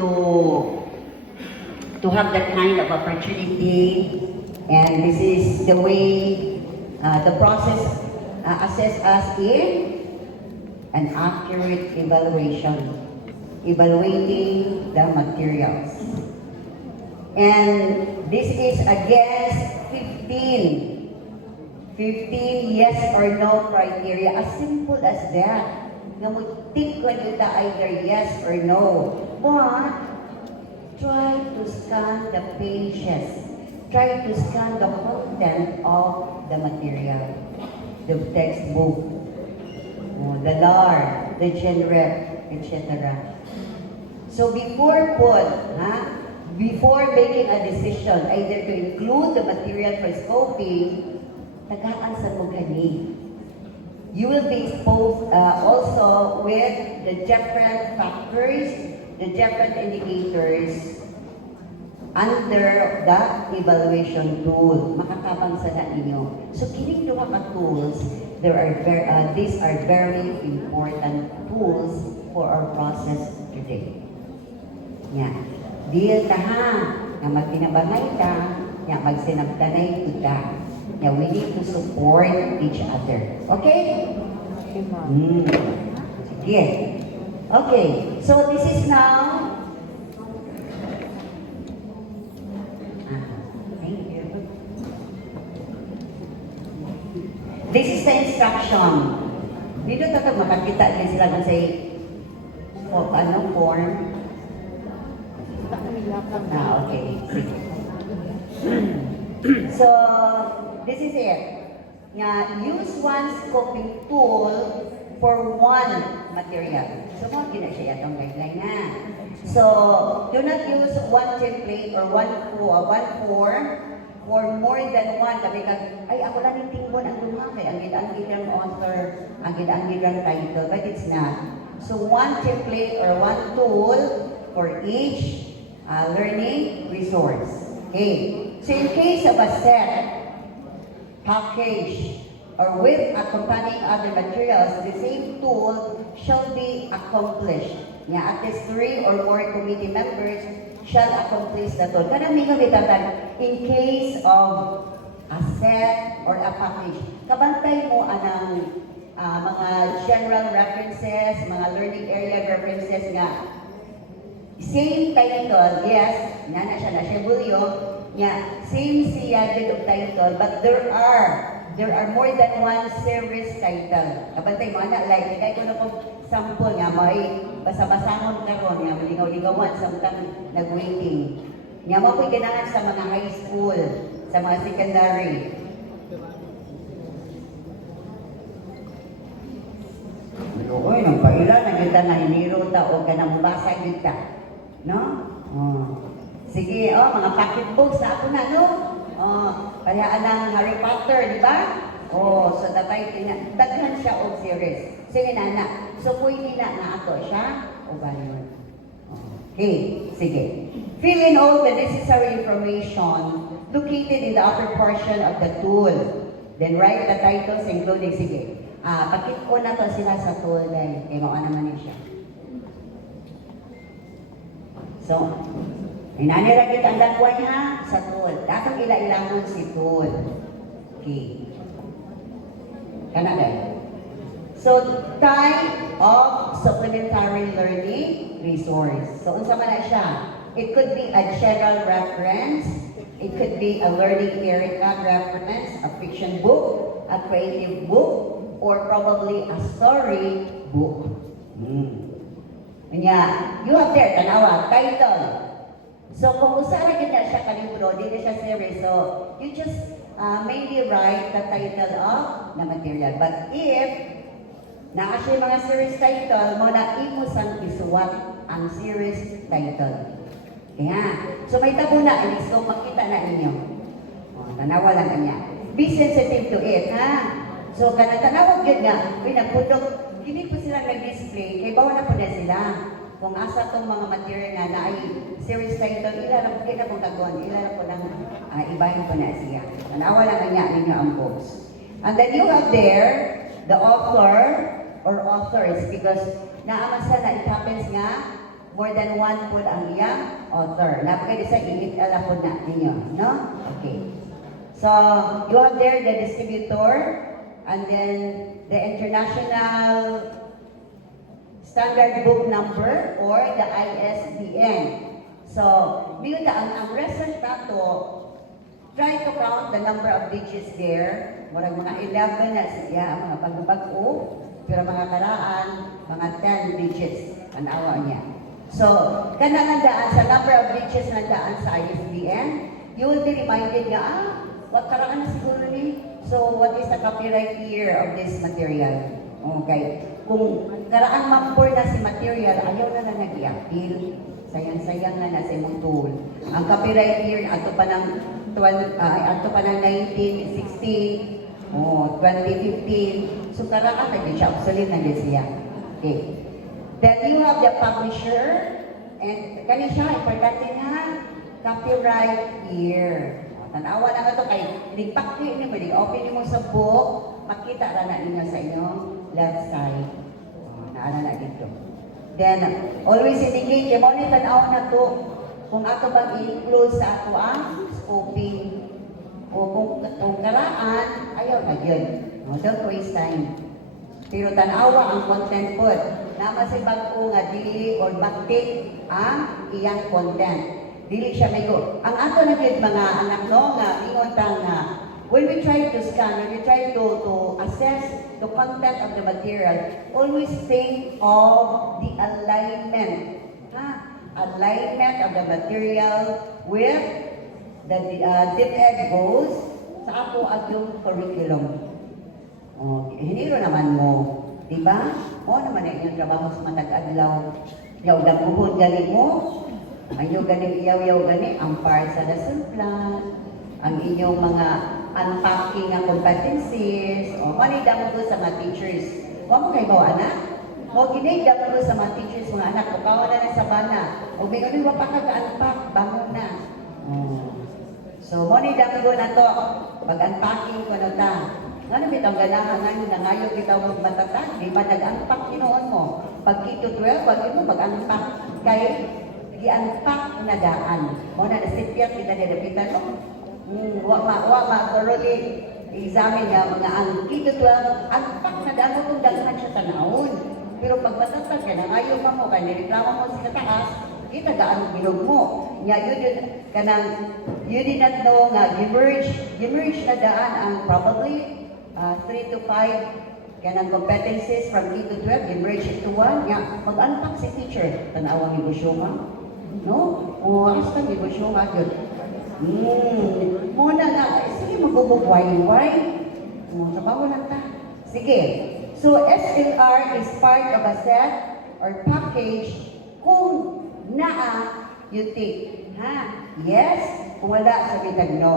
to have that kind of opportunity. And this is the way the process assess us in an accurate evaluating the materials. And this is against 15 yes or no criteria. As simple as that. Namutik ko nito either yes or no. But try to scan the pages. Try to scan the content of the material. The textbook, the LAR, the GenRep, etc. So before making a decision, either to include the material for scoping, tagaan sa mugani. You will be exposed also with the different factors, the different indicators under the evaluation tool. Makakabang sa na inyo. So kining duha ka tools, these are very important tools for our process today. Yeah. Deal ka ha, na magtinabangay ka, na magsinabtanay kita. Yeah, we need to support each other. Okay? Sige. Okay. So this is now. Thank you. This is the instruction. Dito tatag makakita din sila kung sa form. Okay. Sige. So, this is it. Use one scoping tool for one material. So, mo gina siya itong guideline na. So, do not use one template or one form for more than one. Sabi ka, ay, ako lang yung tingbon ang lumaki. Ang gidang author, ang gidang title. But it's not. So, one template or one tool for each learning resource. Okay. So in case of a set, package, or with accompanying other materials, the same tool shall be accomplished. At least 3 or more committee members shall accomplish the tool. Kanang mingo ditatan, in case of a set or a package, kabantay mo anang mga general references, mga learning area references nga same title, yes, nana siya na siya bulyo, same siya din of title, but there are more than one series title. Kabantay mo, like, kaya ko na po sample nga, may basa-basangon karon nga, maligaw-ligawan, samtang nag-waiting. Nga mo po'y ganahan sa mga high school, sa mga secondary. Oy, nang pailan, nagkita na hiniro ta o kanang basa kita. No? Sige, mga pocketbooks na ako na, no? Kaya anang Harry Potter, di ba? So datay daghan siya og series. Sige na. So pwede na ato siya o ganun. Okay, sige. Fill in all the necessary information located in the upper portion of the tool. Then write the titles including, sige. Pakit ko na to sila sa tool dahil mao naman siya. So, inaniragit ang dagway ha sa tool. Datong ila-ilangon si tool. Okay. Kana dahil. So, type of supplementary learning resource. So, unsa man na siya? It could be a general reference. It could be a learning area reference, a fiction book, a creative book, or probably a story book. You have there, tanawa, title. So, kung usara kita siya kalibro, dito siya series, so you just maybe write the title of the material. But if naa siya mga series title, mo na imo sang isuwat ang series title. Kaya, so may tabo na, so makita na ninyo. Tanawa lang kanya. Be sensitive to it, ha? So, tanawa yun nga, nagpudok, hindi po silang nag-display, kaya bawa na po na sila. Kung asa tong mga material nga na ay series title, ilalap pong tagon, ilalap po lang, ibahin po na siya. Tanawa lang nga ninyo ang books. And then you have there, the author or authors, because naamasa na it happens nga, more than one po ang iyang author. Napakadi sa i-itala po na ninyo, no? Okay. So, you have there the distributor, and then the international standard book number or the ISBN. So, ngayon ang research nato, try to count the number of digits there. Murag mga 11 na siya, mga pagbabago, pero mga karaan, mga 10 digits ang awa niya. So, kanang daan sa number of digits na daan sa ISBN, you will be reminded nga, what karaan na siguro ni? So, what is the copyright year of this material? Okay. Kung karaan mapur na si material, ayaw na nag-i-appeal. Sayang-sayang na sa imong tool. Ang copyright year, ato pa ng 1960, 2015. So, karaan na siya, obsolete na siya. Okay. Then you have the publisher, and kani siya, importante nga, copyright year. Tanawa na ito kay nagpakli ni mo, open mo sa book, makita na ninyo sa inyong left side. Naala na dito. Then, always indicate, yung mga tanawa na ito, kung ato bang i-include sa ato ang scoping. O kung karaan, ayaw na yun. No, don't waste time. Pero tanawa ang content po. Nama si bago nga dili or baktik ang iyang content. Dili siya mayo. Ang ato na yun mga anak no nga ingon tang nga when we try to scan, when we try to assess the content of the material, always think of the alignment. Alignment of the material with the DepEd goals sa ako yung curriculum. Hiniro naman mo, di ba? O naman na inyong trabaho sa matag-adlaw. Yaw nagbuhod gani mo, ayaw gani, iyaw gani, ang part sa lesson plan, ang inyong mga unpacking ng competencies, o manidam ko sa mga teachers. Huwag mo kayo bawa na? O ginigdam ko sa mga teachers, mga anak, o bawa na ng sabana. O may ulit, wapa ka ka-unpack, bangon na. So, manidam ko na to, pag-unpacking ko na ta. Ano bitang ganahan nga nangayo kita mo matatag, di ba nag-unpack ginoon mo? Pag Kito 12, wag mo mag-unpack kay gi-unpack na daan. Mo na nasipyat kita nilapitan mo. Wa thoroughly examine nga mga ang Kito 12, unpack na daan mo kung daghan siya tanawon. Pero pag matatag ka, nangayo ka mo, kaya nireklamo mo sa taas, kita daan ginog mo. Nga yun kanang you did not know nga gimerge na daan ang probably 3 to 5 kanang competencies from K to 12, emerge into 1. Yeah, mag-unpack si teacher. Tanawang ni Busyoma. No? O, akas ka ni Busyoma yun. Muna nga, sige magbubugway-way. Sabaw lang ta. Sige. So, SLR is part of a set or package kung naa you take. Yes? Kung wala, sabi tag no.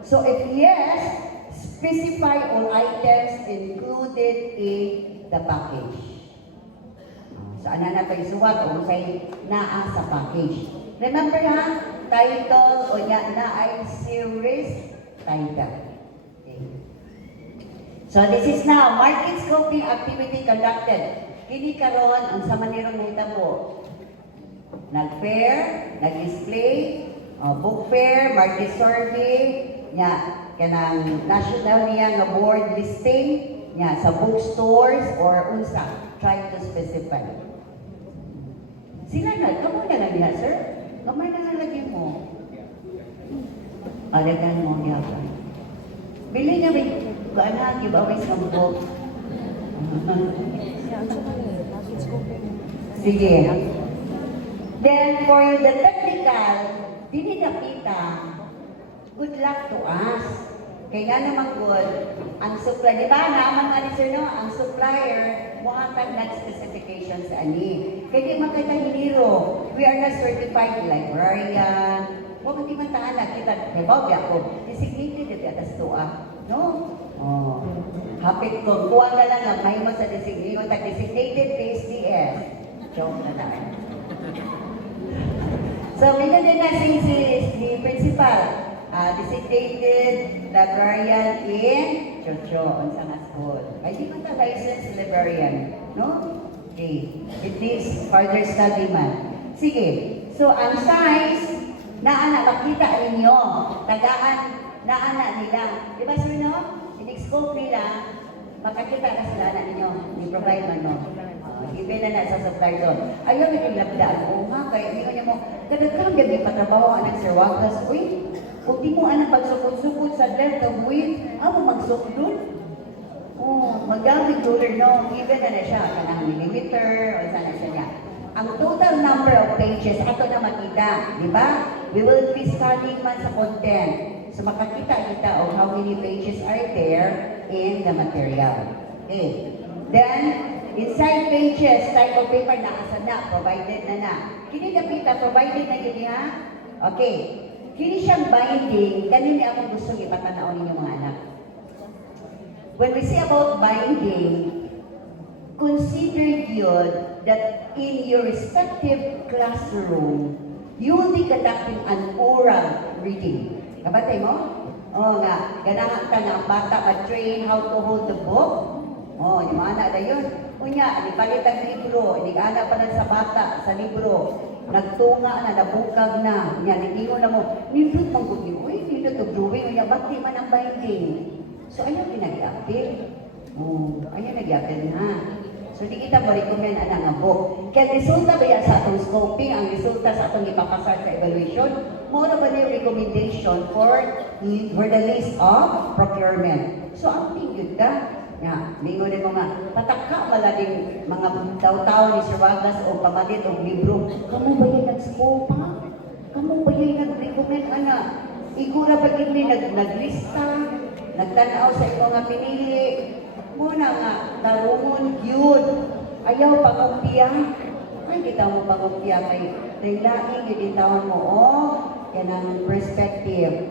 So, if yes, specify all items included in the package. So, ano na tayo suwat o say naa sa package. Remember ha, title o na ay series title. Okay. So, this is now market scoping activity conducted. Kini karon ang sa manirong mga mo. Nag-fair, nag-display, book fair, market survey, nya kanang national niya nga board listing nya sa bookstores or unsa, try to specify. Sila na, kamo na lang niya, sir? Kamay na lang lagi mo. Alagan mo niya pa. Bili niya, gaana, giveaways ng book. Sige. Then, for the technical, dinidapita, good luck to us. Kaya nga naman good, ang supplier, di ba naman nga sir no, ang supplier, muhatag na specifications sa ani. Kaya di makita hiniro, we are not certified librarian. Huwag hindi man tahanan, kita, may bawag ako, designated at atas to no? Oh. Hapit ko, kuha na lang ang may mo sa designated PSDS. Joke na lang. So, dito din na si principal, designated librarian in Chocho, on sa school. Ay, di man licensed librarian, no? Okay. It needs further study man. Sige. So, ang size, naana, makita ninyo. Tagaan, naana nila. Di ba, sir, no? In-scope nila, makakita na sila na ninyo. I-provide man, no? Ibe na na sa supply doon. Ayaw na yung labdaan. Oo nga, kaya hindi niya mo, kadagkang gabi patrabaho ang Sir Wagas. Uy, kung di mo anang pagsukod-sukod sa left of weight, mo magsukod. Oh, magamit ruler, no? Given na siya, kanang millimeter, o sana siya niya. Ang total number of pages, ato na makita, di ba? We will be studying man sa content. So makakita kita of how many pages are there in the material. Okay. Then, inside pages, type of paper na asa na, provided na. Kini dapita, provided na yun ha? Okay. Kini siyang binding, kanini akong gusto ipatanaw ninyo mga anak. When we say about binding, consider yun that in your respective classroom, you will be conducting an oral reading. Kabatay mo? Oo nga, ganahan ka na ang bata ma-train how to hold the book. Oh, yung mga anak na yun. Unya, ipalit ang libro, inigana pa lang sa bata, sa libro. Nagtunga na, nabukag na. Yan, iningo na mo, nindot mong kundi, uy, nindot ang drawing, unya, bakit man ang binding? So, ayaw pinag-i-apil. Oh, ayaw nag-i-apil na. So, di kita mo recommend ang nga book. Kaya resulta ba yan sa atong scoping, ang resulta sa atong ipapasar sa evaluation, mura ba na yung recommendation for the list of procurement. So, ang tingin ka, nga, lingo din mo nga, pataka pala din mga tao-tao ni Sir Wagas o pamalit o libro. Kamu ba yung nag-scopa? Kamu ba yung nag-recommend, anak? Igura ba yun naglista? Nagtanaw sa ito nga pinili? Muna nga, tarungon yun. Ayaw pagkumpiya. Ay, kita mo pagkumpiya kay naglaing, itintawan mo, yan ang perspective.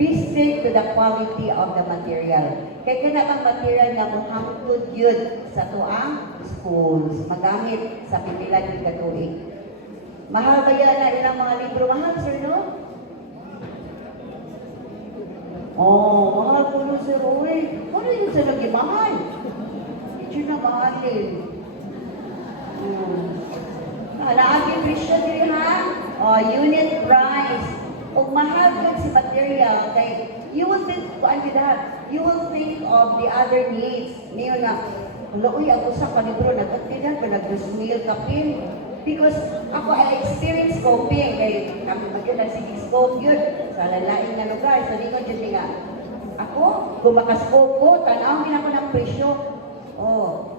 Be strict to the quality of the material. Kaya kanabang material nga mong hangtod yun sa tuang schools, magamit sa pipila yung katuig. Mahal ba yan na ilang mga libro? Mahal, sir, no? Mahal po nun, sir. Uy, ano yun sa lagi? Mahal. Hindi na mahalin. Naagin presyo din, ha? Unit price. Kung mahal ka si material, kay you will think, you will think of the other needs. Niyo na, uy, ang usap ka libro, nag-atinan pa, nag-2,000 kapil. Because ako, I experience scoping, kay kami mag-yun, sige scope yun, sa lalaing na lugar. So, di ko dyan nga, ako, kung makascope ko, tanawin ako ng presyo.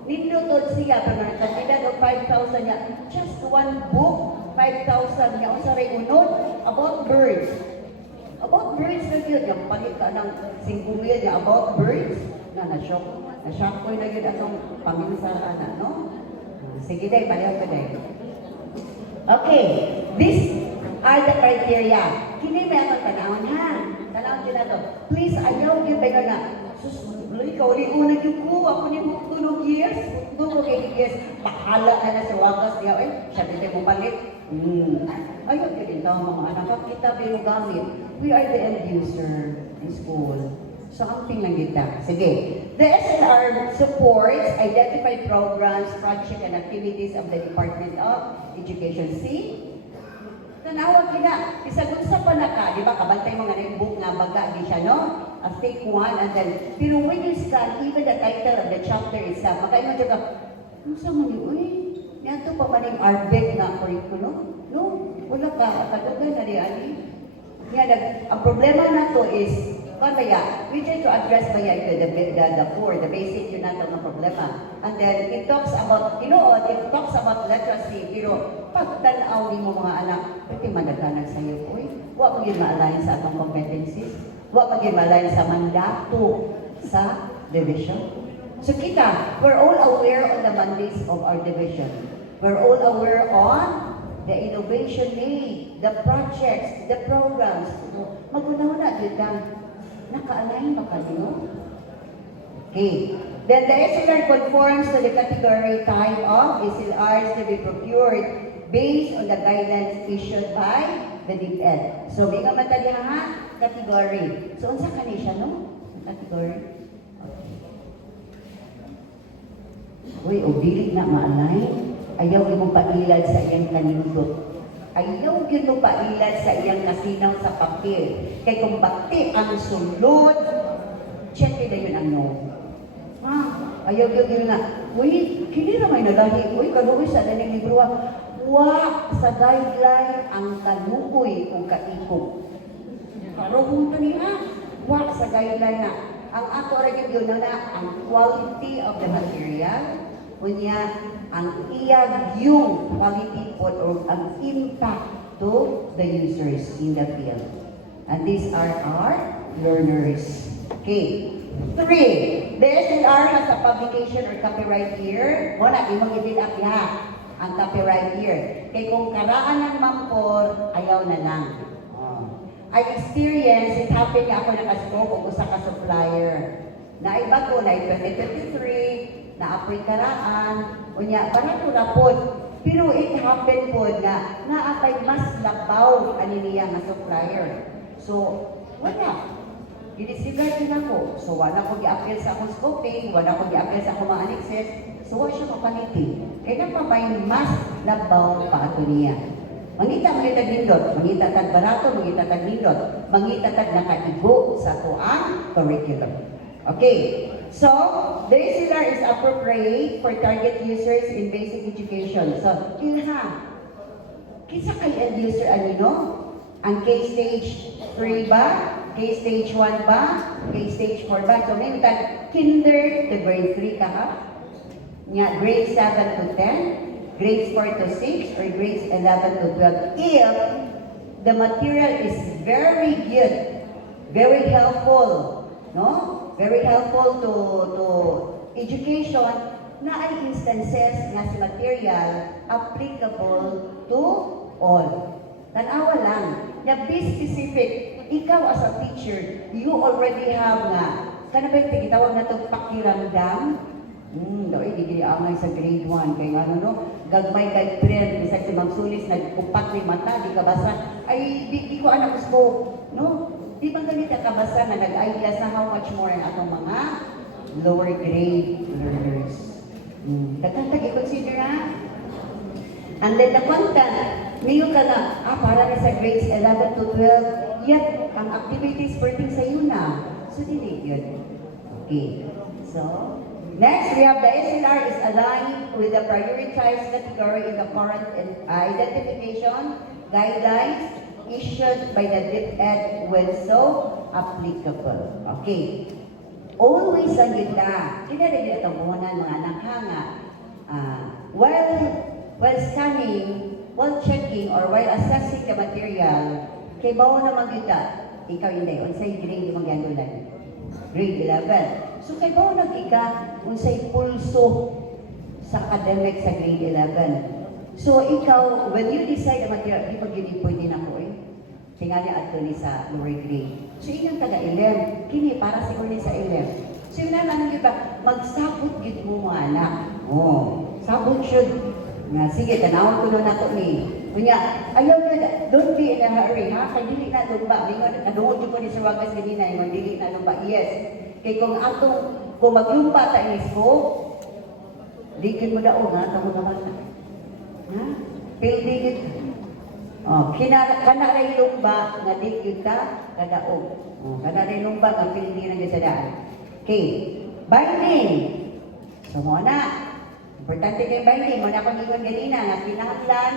Nindutod siya, pero nagkatinan o 5,000 niya, just one book, 5,000 niya, o sa unod, about birds. About birds na yun, yung palit ka ng 5,000 niya, about birds, na-shock ko na yun atong paminsarana, no? Sige day, palihan ko day. Okay, these are the criteria. Kini may akong tanawin, ha? Tanawin din na to. Please, ayaw yung baga na, ikaw, una yung ko, ako ni mo tulog years, tulog 8 years, bahala na sa wakas niya, siya din mo palit. Ayaw ka din tao mga anak, kita pero gamit. We are the end user in school. So, amping lang kita. Sige. The SLR supports identified programs, projects, and activities of the Department of Education. See? Tanawag kita. Isagot sa panaka, di ba? Kabantay mo nga na yung book nga baga, di siya, no? Take one, and then, pero when you scan, even the title of the chapter itself, makaingon siya ka, ano sa mo niyo, yan to pa man yung RBEC na curriculum? No, wala ka, katugan na rin, yan, ang problema na to is, we try to address the core, the basic, yun natin ng problema. And then, it talks about, it talks about literacy, pero pagtanaw ni mo mga anak, pwede madaganan sa'yo, huwag mo yun ma-align sa atong competencies, huwag mo yun ma-align sa mandato sa division. So kita, we're all aware on the mandates of our division. We're all aware on the innovation made, the projects, the programs. Mag-una-una, dito naka-align ba kayo? Okay. Then the SLR conforms to the category type of SLRs to be procured based on the guidelines issued by the DepEd. So, may nga matalihan category. So, unsa ka siya, no? Category. Okay. Uy, o dili na ma-align. ayaw gyud mo pailad sa iyang kanindot. Ayaw gyud mo pailad sa iyang kasinaw sa papel. Kay kung bati ang sulod, check na yun ang no. Ha? Ayaw gyud nga, uy, kini ra may nalahi, uy, kaluoy sa daning libro, wa sa guideline ang kaluoy kung kaikog. Karoon niya, wa sa guideline na. Ang ato ra gyud na ang quality of the material, unya ang iyag yung quality po or ang impact to the users in the field. And these are our learners. Okay. 3. The SLR has a publication or copyright year. Wala, imong i-up ya ang copyright year. Kay kung karaan ng mampor, ayaw na lang. I experienced, it happened nga ako nakascope o sa ka-supplier. Na iba ko, na 2023, na apoy karaan, unya, barato na po. Pero it happened po na naapay mas labaw ani niya nga supplier. So, wala. Dinisregard din ako. So, wala ko i-appeal sa akong scoping, wala ko i-appeal sa akong mga annexes. So, wala siya mapaliti. Kaya napapay mas labaw pa ato niya. Mangita nindot, mangita tag barato, mangita tag nindot, mangita tag nakaigo sa tuang curriculum. Okay, so the SLR is appropriate for target users in basic education. So, kinha, kinsa kay end user anino? Ang K-stage 3 ba? K-stage 1 ba? K-stage 4 ba? So, may tag kinder to grade 3 ka ha? Nga, grade 7 to 10? Grades 4 to 6 or grades 11 to 12 if the material is very good, very helpful, no? Very helpful to education na ay instances nga si material applicable to all. Tanawa lang, na be specific, ikaw as a teacher, you already have nga, kanabay tigitawag na ito pakiramdam. Daw di gini angay sa grade 1 kay ano no gagmay kay friend bisag si magsulis nagkupat ni mata di ka basa ay di ko anak gusto no di bang ganito ka basa na nag-idea sa how much more ang atong mga lower grade learners. Dagdag i-consider ha. And then the content niyo ka na para na sa grades 11 to 12 yet ang activities perting sa iyo na so dili yun. Okay, so next, we have the SLR is aligned with the prioritized category in the current identification guidelines issued by the DepEd when so applicable. Okay. Always ang gita. Kinarili itong buhunan mga anak hanga. While scanning, while checking, or while assessing the material, kay bawo naman kita, ikaw hindi, unsay grade yung magyandulan. Grade 11. So kay bawo nag-ika, unsay pulso sa academic sa grade 11. So ikaw, when you decide ang material, di pag yun pwede na ko eh. Tingali ato ni sa lower grade. So inyong taga-11, kini para siguro ni sa 11. So yun na lang yun ba, magsabot yun mo mga anak. Sabot yun. Nga, sige, tanawag ko na ako ni. Kunya, ayaw na, don't be in a hurry, ha? Kay dili na lumba. Nadungod yun ko ni Sir Wagas ganina, yung dili na lumba. Yes. Kay kung maglumpa ta inis ko, digin mo daon, ha? Tamo naman na. Ha? Pildigin. Kana rin lumba, nga digin ka, kadaog. Kana rin lumba, nga pildigin ang gasadaan. Okay. Binding. So, mo na. Importante kay binding. Muna akong ligon ganina, nga pinahanglan,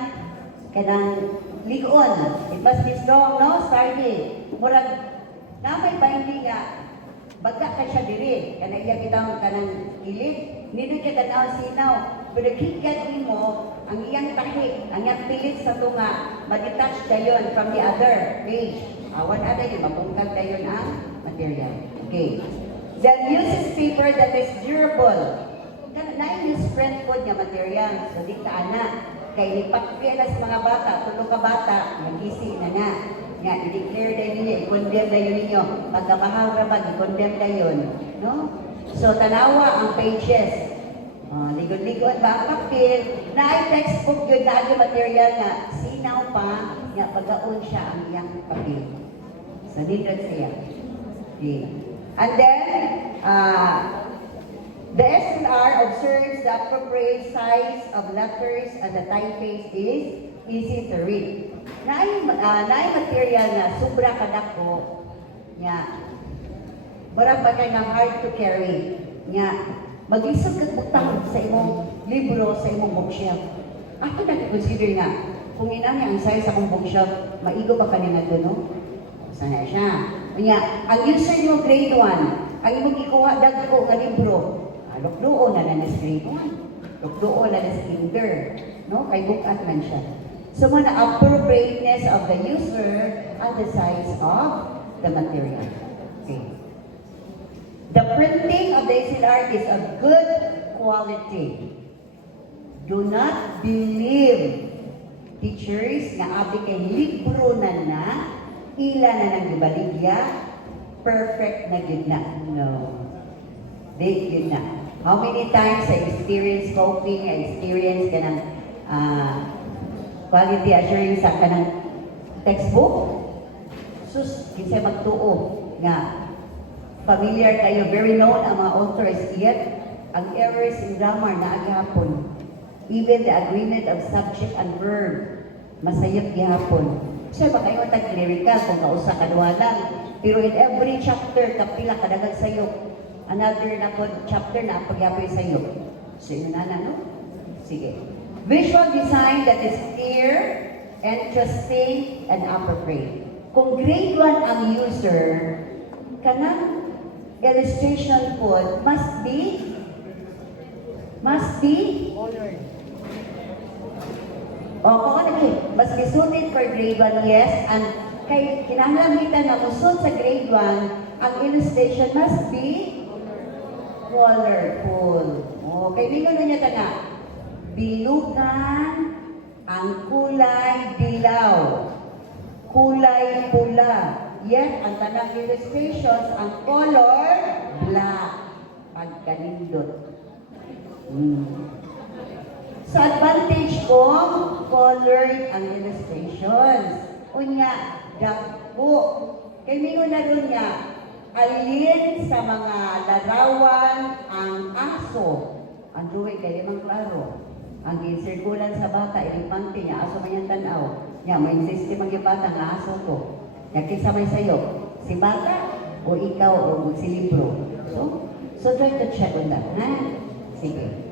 kanang ligon. It must be strong, no? Starting. Murag, na may binding nga, baga ka siya diri. Kana iya kitang kanang ilit. Nino siya tanaw sinaw. Pero kikat mo, ang iyang tahi, ang iyang pilit sa tunga, madetach dayon from the other page. Awan ada yun, mapungkag dayon ang material. Okay. Then uses paper that is durable. Na-newsprint po niya material. So, di ka anak. Kaya ipakpia na sa mga bata, tulong ka bata, mag-isi na na. Nga, i-declare na ninyo, i-condemn na yun ninyo. Pagkamahal na ba, i-condemn na yun. No? So, tanawa ang pages. Ligon-ligon ba ang papel? Na ay textbook yun na ang material nga. Sinaw pa, nga pag-aon siya ang iyang papel. So, nindot siya. Okay. And then, The SLR observes the appropriate size of letters and the typeface is easy to read. Naay material na sobra kadako nya bara pa kay nga hard to carry nya maglisod kag butang sa imong libro sa imong bookshelf. Ako nag-consider nga kung inani ang size sa akong bookshelf, maigo ba kanina doon, no? Sana siya. Nya, ang user mo grade 1, ang imong ikuha dagko nga libro, lukluo na na sa grade 1. Lukluo na sa kinder, no? Kay bukat man siya. So, the appropriateness of the user and the size of the material. Okay. The printing of the SLR is of good quality. Do not believe teachers nga abi kay libro na ila na nang gibaligya, perfect na gyud na. No. They gyud na. How many times I experience copying, I experience kanang quality assurance sa kanang textbook? Sus, kinsay magtuo nga familiar kayo, very known ang mga authors, yet ang errors in grammar na agihapon. Even the agreement of subject and verb, masayap gihapon. Siya ba kayo tag-lyrical kung kausa kadwa lang. Pero in every chapter, kapila kadagang sayop. Another na po chapter na pagyapoy sayop. So, yun na, no? Sige. Visual design that is clear, interesting, and appropriate. Kung grade 1 ang user, kanang illustration po must be colored. Kung ano eh, must be suited for grade 1, yes, and kay kinahanglan kita na musod sa grade 1, ang illustration must be colorful. Okay, bingon na niya ka na. Bilugan ang kulay dilaw, kulay pula. Yet, ang tanang illustrations, ang color black. Pagkanindot. Sa advantage ko, colored ang illustrations. Unya, dakbo. Kaya mingo na doon nga, alin sa mga larawan ang aso. Ang duwi kay limang klaro. Ang ginsirkulan sa bata, ilipante niya, aso man yung tanaw. Niya, may system ang bata nga aso to. Nakisa may sayo, si bata o ikaw o si libro. So try to check on that, ha? Sige.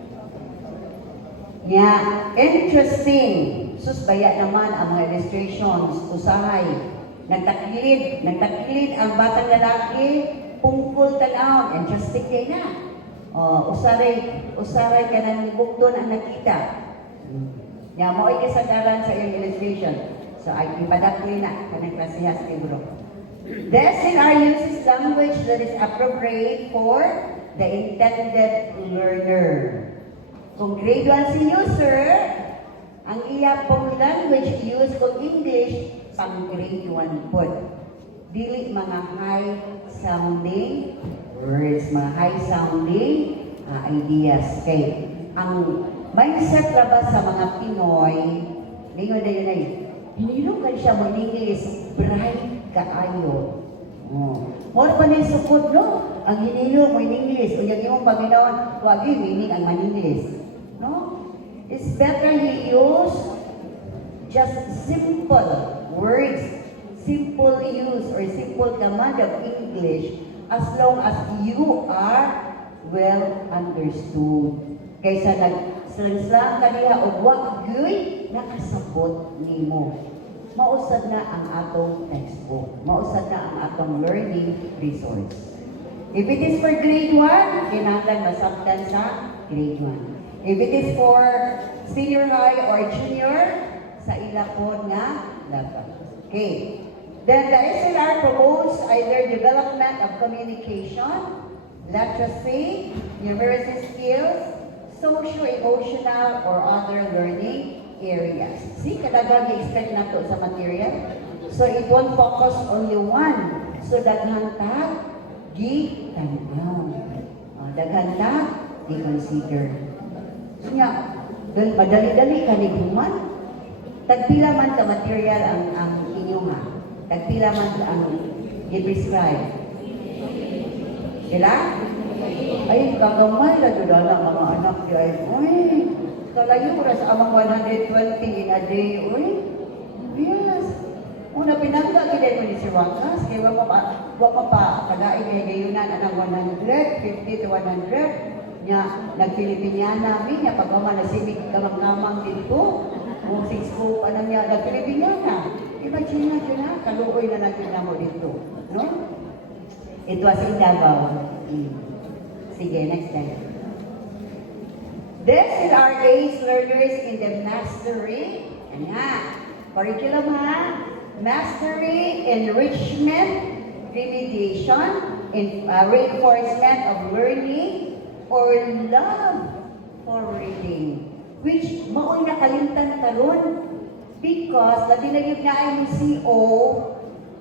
Yeah, interesting. Susbaya naman ang mga illustrations, usahay. Nagtaklid ang batang lalaki, pungkol tanaw, interesting din na. Usaray ka ng bukton ang nakita. Yeah, mo'y kasagaran sa iyong illustration. So, ay ipadakli na kanang klasiha sa libro. The SLR uses language that is appropriate for the intended learner. Kung grade 1 si user, ang iya pong language used kung English, pang grade 1 po. Dili mga high-sounding words, mga high-sounding ideas. Kay, ang mindset labas sa mga Pinoy, ngayon na yun ay, hinilukan siya mo in English, bright kaayo. More pa na sukod, no? Ang hinilo mo in English, o yung imong paginawan, wag yung meaning ang man-English. No? It's better he use just simple words, simple use, or simple command of English as long as you are well understood. Kaysa nag-slang kaniya o wag gyud nakasabot nimo. Mausad na ang atong textbook. Mausad na ang atong learning resource. If it is for grade 1, kinahanglan masabtan sa grade 1. If it is for senior high or junior, sa ila po nga level. Okay. Then the SLR promotes either development of communication, literacy, numeracy skills, socio-emotional, or other learning areas. See, kadagang i-expect na to sa material. So it won't focus only one. So daghan ta, gi-tanaw. Daghan ta, gi-consider. So nga, madali-dali kaniguman. Tagpila man ka material ang inyo nga. Tagpila man ang i-prescribe. Kailan? Ay, kagamay na doon ang mga anak di ay, uy, kalayo ra sa amang 120 in a day, uy. Yes. Una pinangga kaya ko ni si Wakas, kaya wa pa kadaig kay gayunan anang 100, 50 to 100. Nya nagpilipinyana mi nya pagmama na simik kamang-kamang dito. O sisco anang niya nagpilipinyana. Imagine na yun ha, kaluoy na natin mo dito, no? It was in Davao. Sige, next time. This is our ACE learners in the mastery. Curriculum ha. Mastery, enrichment, remediation, reinforcement of learning, or love for reading. Which mao'y nakalimtan karon because labi na yun na ay CO,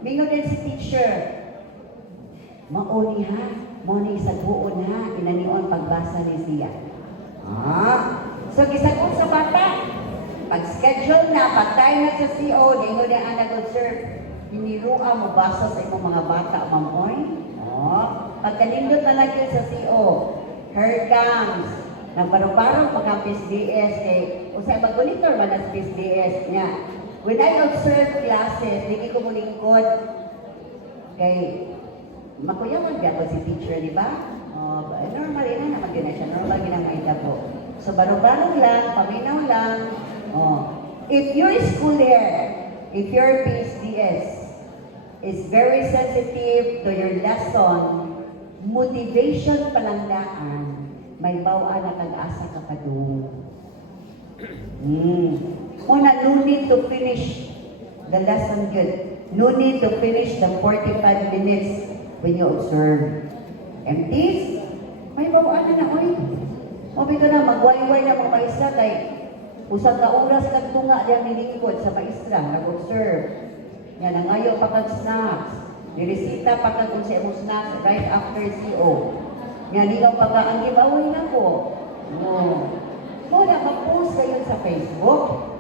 mingo din si teacher. Mauni ha, mauni sa buon ha, inanion pagbasa ni siya. So gisagot sa bata, pag-schedule na, pag-time na sa CO, ningo na ang nag-observe, hinirua mo basa sa imong mga bata, mamoy. Pagkalindot na lang yun sa CO, here comes, nagbarong-barong pagkampis DS, kay, usay mag-monitor man ang space DS niya. When I observe classes, hindi ko mulingkod, kay, makuyawan ba ako si teacher, di ba? Normal yun na naman din na siya. Normal ginamaita po. So, barong-barong lang, paminaw lang. If your school there, if your PSDS is very sensitive to your lesson, motivation palandaan, may bawaan na kag-asa ka pa doon. Una, no need to finish the lesson good. No need to finish the 45 minutes when you observe. Empties, may bawaan na oy. Mabi ka na, magwayway na mga maestra kay usang ka oras kag tunga diyan nilingkod sa maestra, nag-observe. Yan, nangayo pa kag snacks. Niresita pa kag kung sa snacks right after CO. Yan, ligaw pa ka, ang gibaway na po. No. Wala, mag-post kayo sa Facebook.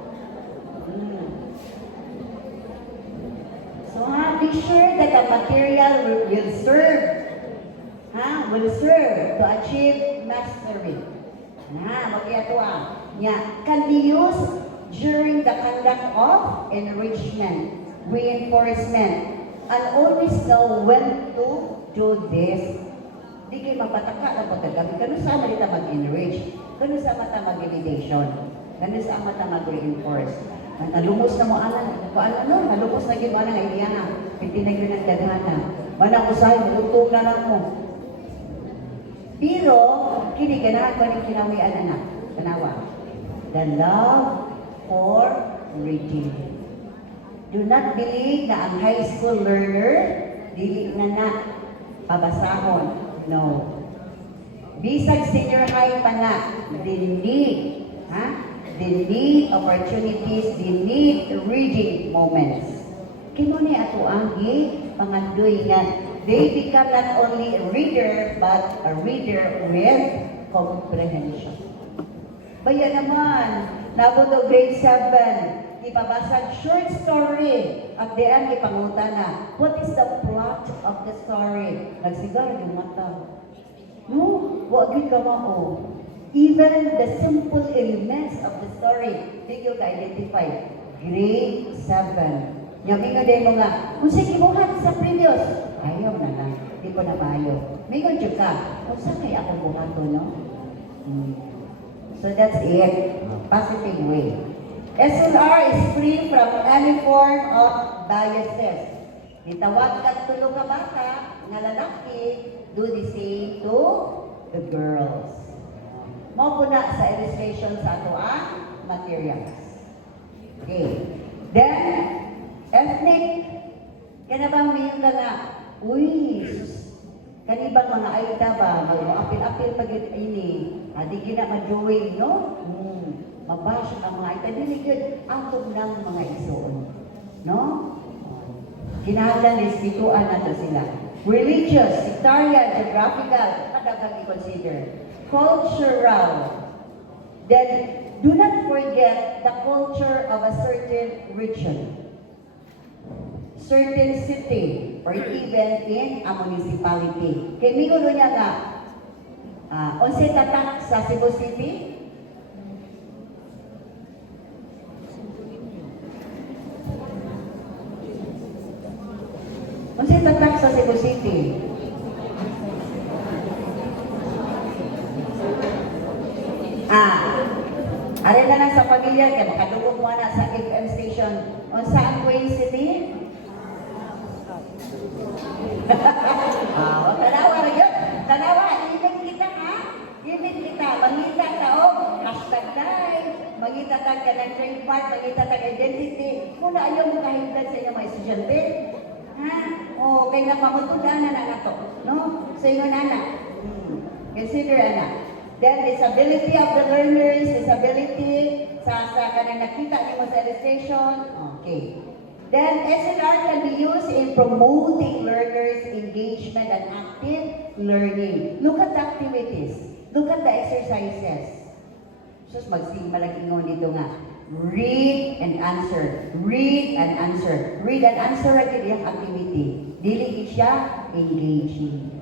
So be sure that the material will serve. Will serve to achieve mastery. Mag-iato can be used during the conduct of enrichment, reinforcement, and always know when to do this. Di kayo magpataka na pagkagamit. Kano sa mata mag-enrich? Kano sa mata mag-remediation? Kano sa mata mag-reinforce? Nalumos na mo alam. Nalumos na gino alam idea na. Hindi na yun ang gadhana. Manang usahay, magutong na lang mo. Pero, kini ganahan ko rin kinawian anak. Tanawa. The love for reading. Do not believe na ang high school learner, dili na pabasahon. No. Bisag senior high pa na, they need opportunities, they need reading moments. Kino ni ato ang pangandoy nga they become not only a reader, but a reader with comprehension. Baya naman, nabot o grade 7, ipabasag short story. At the end, ipanguta na, what is the plot of the story? Nagsigar yung mata. No, wag ka mao. Even the simple elements of the story, hindi ka identify. Grade 7. Yaminga din mo nga, kung sige buhat sa previous, ayaw na lang, hindi ko na maayo. May ganyan ka, kung saan kaya akong buhato, no? So that's it. Positive way. SLR is free from any form of biases. Itawag ka tulong ka bata, nga lalaki, do the same to the girls. Mo po na sa illustration sa ato ang materials. Okay. Then, ethnic, kanabang mayon ka nga, uy, kanibang mga ayta ba, mag-apil-apil pag ini, di gina ma-drawing, no? Mabash ang mga ayta, diligid, atog ng mga isuon, no? Kinahanglan is bituan na to sila. Religious, sectarian, geographical, kadagang i-consider. Cultural, then do not forget the culture of a certain region, certain city, or even in a municipality. Kaya migulo niya nga, Unsay tatak sa Cebu City? Unsay tatak sa Cebu City? Are na lang sa pamilya, kaya makadugog mo na sa FM station. Unsa ang Queen City? Tanawa rin yun. Tanawa, ilig kita ha? Ilig kita. Mangita ka o. Hashtag live. Mangita ka ng trademark. Mangita ka identity. Kung na ayaw mo kahintad sa inyong mga estudyante. Ha? O, kaya napamutudan na na to. No? So, yun na. Consider na. Then, disability of the learners, disability sa kanang nakita niyo sa illustration. Okay. Then, SLR can be used in promoting learners' engagement and active learning. Look at the activities. Look at the exercises. Sus, magsingon dito nga. Read and answer. Read and answer. Read and answer again yung activity. Dili siya engaging.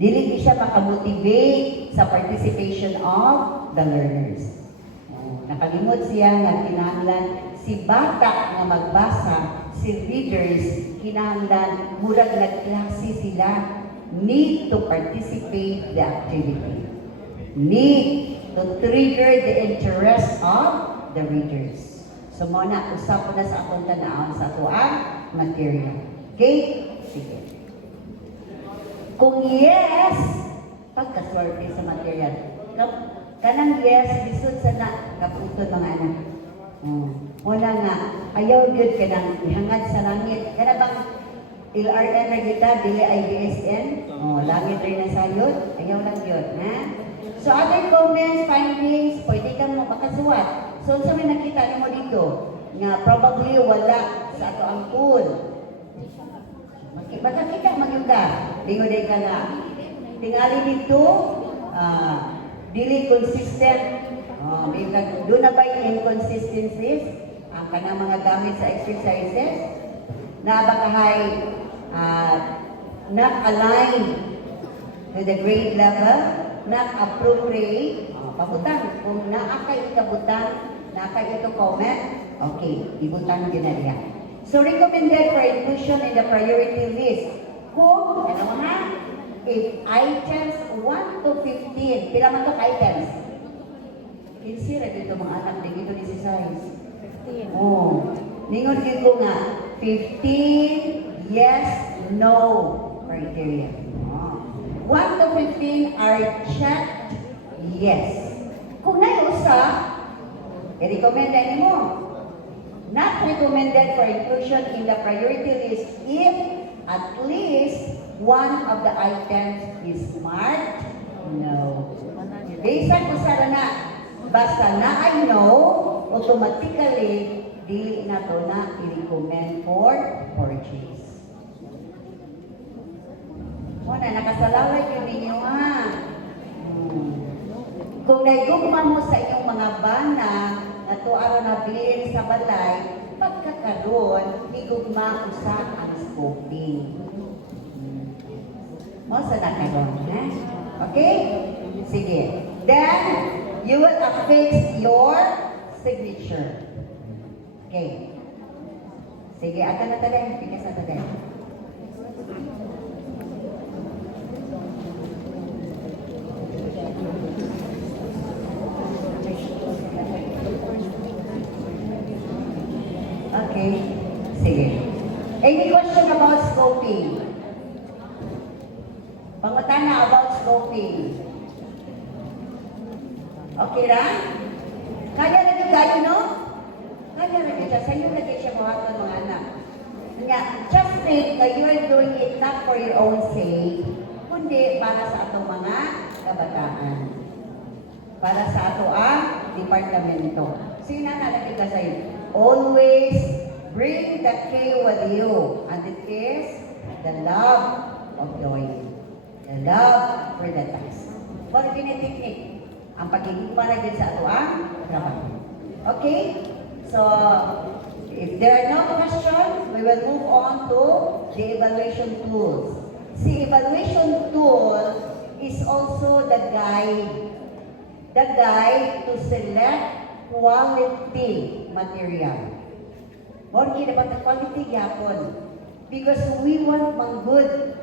Dili siya makamotivate sa participation of the learners. Nakalimot siya nga kinahanglan si bata nga magbasa, si readers kinahanglan murag nagklase sila, need to participate the activity. Need to trigger the interest of the readers. So muna usap ko na sa akong tanawon sa atuang material. Okay? Sige. Kung yes, pagkaswerte sa material. Kanang yes, lisod sa na, kaputon mga anak. Una nga, ayaw yun ka nang ihangad sa langit. Kana bang LRN na kita, dili IBSN? Langit rin na sayod. Ayaw lang yun, ha? So, other comments, findings, pwede kang makasuwat. So, sa may nakita mo dito, nga probably wala sa ato ang tool. Makakita magyud ka. Lingoday ka na. Tingali dito, dili consistent. Doon na ba yung inconsistencies? Ang kanang mga gamit sa exercises? Na bakahay not aligned to the grade level, not appropriate. Pabutang. Kung naakay kabutang, naakay ito comment, okay, ibutang din na niya. So, recommended for inclusion in the priority list. Kung, ano mga? If items 1 to 15, pila man to items? Kinsira dito mga anak, dito ni si size. 15. Ningon dito nga, 15, yes, no criteria. 1 to 15 are checked, yes. Kung naiusa, i-recommend na mo. Not recommended for inclusion in the priority list if at least one of the items is marked no. Bisan ko sa na, basta na I know, automatically, di na to na i-recommend for purchase. Muna, nakasalaway yun ninyo ha. Kung naigugma mo sa inyong mga bana, ato araw na bilin sa balay, pagkakaroon, igugma usa ang scoping. Mo sa nakaroon, ha? Okay? Sige. Then, you will affix your signature. Okay. Sige, ato na tagay. Pikas na tagay. Okay. Sige. Any question about scoping? Pangutana about scoping. Okay lang? Kaya na yung gayo, no? Kaya na siya. Sa'yo na siya buhaton mga anak. Nga, just think that you are doing it not for your own sake, kundi para sa atong mga kabataan. Para sa ato ang departamento. Sino na nalagay ka sa'yo? Always bring the K with you. And it is the love of doing. The love for the task. For technique, ang pagiging para din sa ato ang trabaho. Okay? So, if there are no questions, we will move on to the evaluation tools. Si evaluation tool is also the guide. The guide to select quality material. More about the quality yapon. Because we want mang good,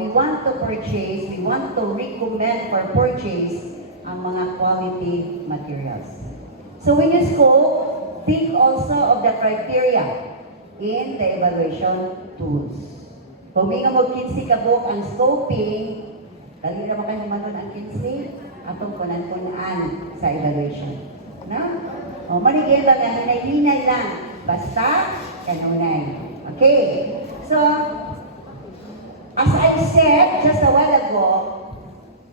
we want to purchase, we want to recommend for purchase ang mga quality materials. So when you scope, think also of the criteria in the evaluation tools. Kung may nga mo 15 kabuk ang scoping, dali naman kayo manon ang 15, atong kunan-kunan sa evaluation. No? O, manigil lang nga, hinay-hinay lang. Basta, kanunay. Okay. So, as I said just a while ago,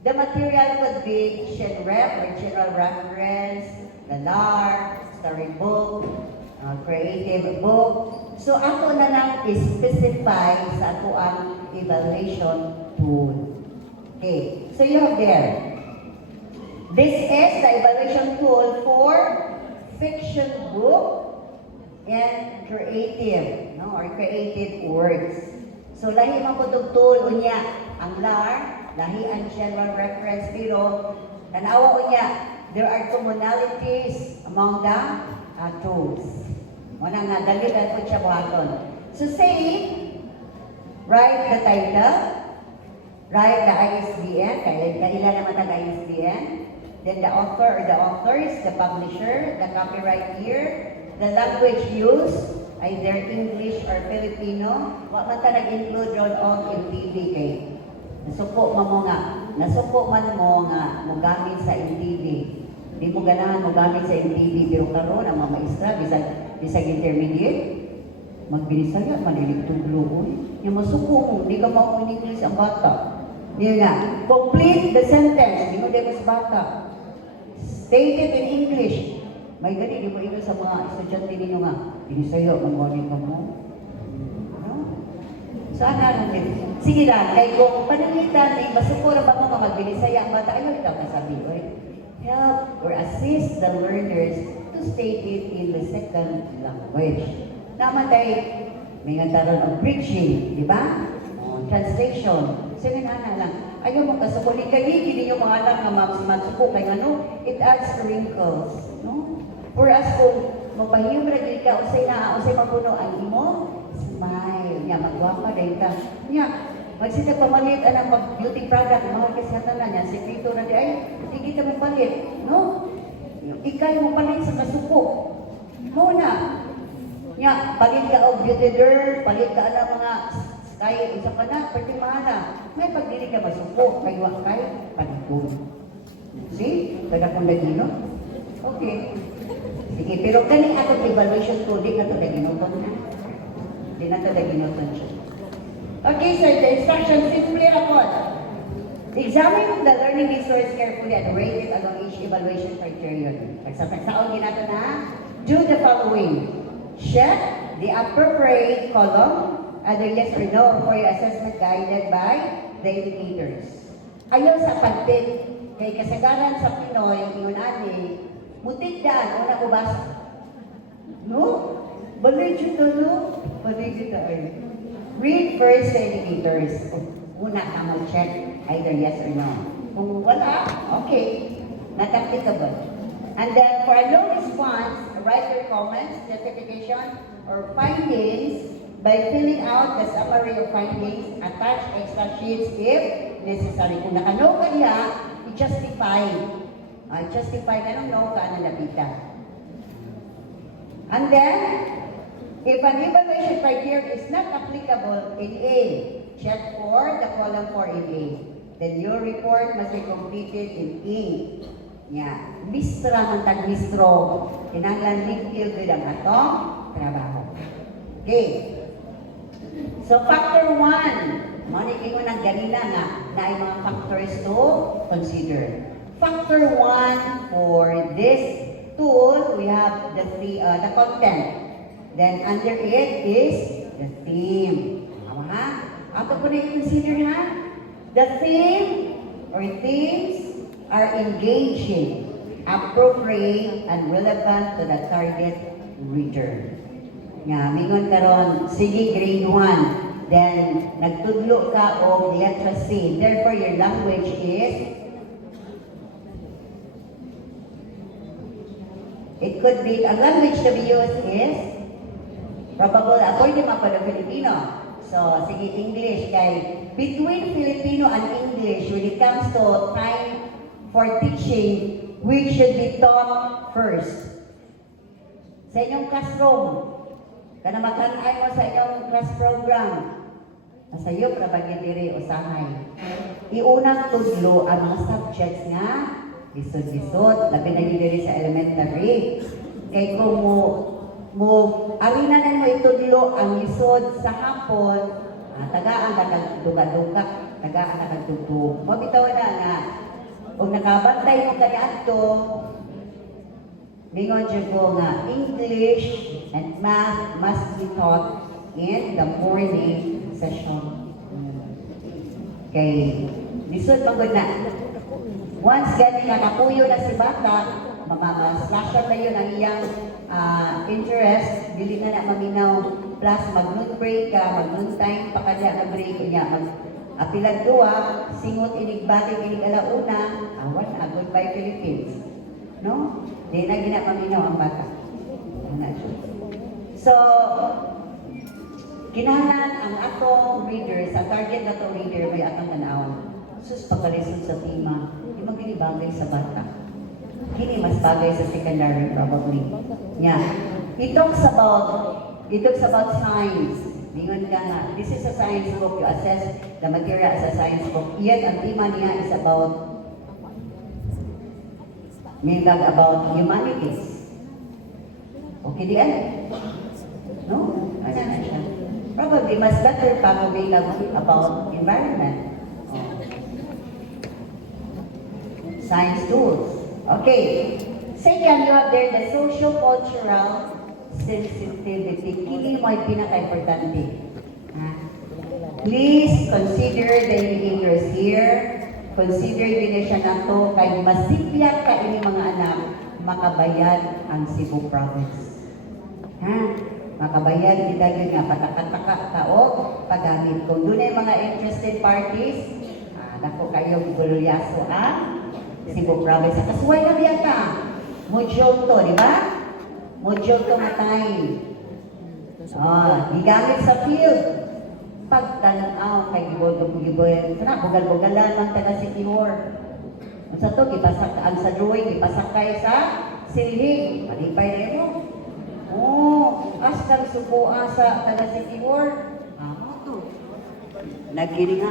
the material could be GenRep or General Reference, the LAR, storybook, creative book. So, ako na lang specify sa ako ang evaluation tool. Okay. So, you have there. This is the evaluation tool for fiction book and creative, no, or creative works. So lahi man po itong tool unya ang LAR, lahi ang general reference, pero tanawa unya there are commonalities among the tools. Muna nga dalilan po siya buhaton. So say, write the title, write the ISBN, kailan naman tag-ISBN, then the author or the authors, the publisher, the copyright year, the language used, either English or Filipino. Wa man ta nag-include ron og MTV kay nasuko man mo nga mogamit sa MTV. Di mo ganahan mogamit sa MTV pero karon ang mga maestra bisag intermediate magbinisaya maliligtong luoy. Yung masuko mo, di ka mao English ang bata. Yun nga, complete the sentence. Di mo din mas bata. Stated in English. May gani, di mo ino sa mga estudyante ninyo nga. Binisayo, mag-morning ka mo. No? Sana natin. Sige lang, kay kung panangitan, may masukura ba mo mag-binisaya ang bata, ayaw ikaw nasabi, oy. Help or assist the learners to state it in the second language. Naman tayo, may nagtaroon ng bridging, di ba? Translation. Sige na lang. Ayaw mo kasukuli kayo, hindi yung mga anak na magsuko kay ano, it adds wrinkles. No? For us, kung magpahiyong ragil ka, usay mapuno ang imo, smile. Nga, magwapa rin ka. Nga, magsita pamalit ang mag-beauty product, mahal kasi hatan na niya, sekreto na di ay, hindi kita mapalit. No? Ikay mo palit sa kasuko. Muna. Nga, palit ka o beauty derm, palit ka na mga kaya isa pa na, pwede mahala. May pagdili ka masuko, kayo palikod. See? Kada kong lagino? Okay. Sige, pero kani atong evaluation tool, di na ito laginoton na. Di na ito laginoton siya. Okay, so the instructions simply upon. Examine the learning resource carefully and rate it along each evaluation criterion. Pagsaon ginato na, do the following. Check the appropriate column, either yes or no, for your assessment guided by the indicators. Ayaw sa pagpit, kay kasagaran sa Pinoy, ingon ani, mutig daan, una ko basa. No? Balik dito, no? Balik dito ay. Read first the indicators. Una ka mag-check, either yes or no. Kung wala, okay, not applicable. And then for a low response, write your comments, justification, or findings by filling out the summary of findings, attach extra sheets if necessary. Kung nakano ka diha, i-justify. Justify ka nung no ka na napitan. And then, if an evaluation criteria is not applicable in A, check for the column for in A. Then your report must be completed in E. Yeah. Mistra man tag-mistro. Kinahanglan ligil gud ang atong trabaho. Okay. So factor 1, manikin mo ng ganina nga na ay mga factors to consider. Factor 1 for this tool, we have the content. Then under it is the theme. Ha? Ako po na i-consider ha? The theme or themes are engaging, appropriate, and relevant to the target reader. Nga, mingon karon, sige grade 1. then nagtudlo ka o letra C. Therefore, your language is, it could be, ang language to be used is, probable, according mo pa ng Filipino. So, sige, English. Kay, between Filipino and English, when it comes to time for teaching, which should be taught first? Sa inyong classroom, kana maghanay mo sa inyong class program, nasa iyo, prabagin diri usahay. Iunang tudlo ang mga subjects nga, lisod-lisod, labi na yun diri sa elementary. Kay kung mo arina na mo itudlo ang lisod sa hapon, tagaan ka nagduga-duga, tagaan ka nagtutug. Mo bitaw na nga, kung nakabantay mo kaya ito, bingon dyan ko nga, English and math must be taught in the morning session. Kay, lisod pagod na. Once gani nga napuyo na si bata, mamamaslasher na yun ang iyang interest, dili na na maminaw, plus mag-noon break ka, mag-noon time pa kanya na break niya, apilag duwa, singot inigbati inig alauna, awan na, goodbye Philippines. No? Di na ginapaminaw ang bata. So, kinahanglan ang atong reader, sa target na atong reader, may atong tanawon. Sus, pagkalisod sa tema, di magkilibagay sa bata. Kini mas bagay sa secondary probably. Yeah. It talks about science. Lingon ka nga, this is a science book. You assess the material as a science book. Yet, ang tema niya is about humanities. Okay di yan? No? Ano na siya? Probably mas better pa kung may about environment. Science tools. Okay. Second, you have there the socio-cultural sensitivity. Kini mo ay pinaka-importante. Please consider the indicators here. Consider din siya na to kay masipyak ka ini mga anak makabayad ang Cebu Province. Makabayad kita yun nga patakataka tao paggamit. Kung doon ay mga interested parties, dako kayong gulyaso ang Cebu Province. Kasuway na biya ka. Module to, di ba? Module to matay. Gigamit sa field. Pagtanaw kay gibol-gibol. Sana, bugal-bugalan ng taga-City War. Sa to, ang sa drawing, ipasakay sa silhig. Malipay rin mo. Askang subuan sa taga-City War. Ano to? Nagiringan.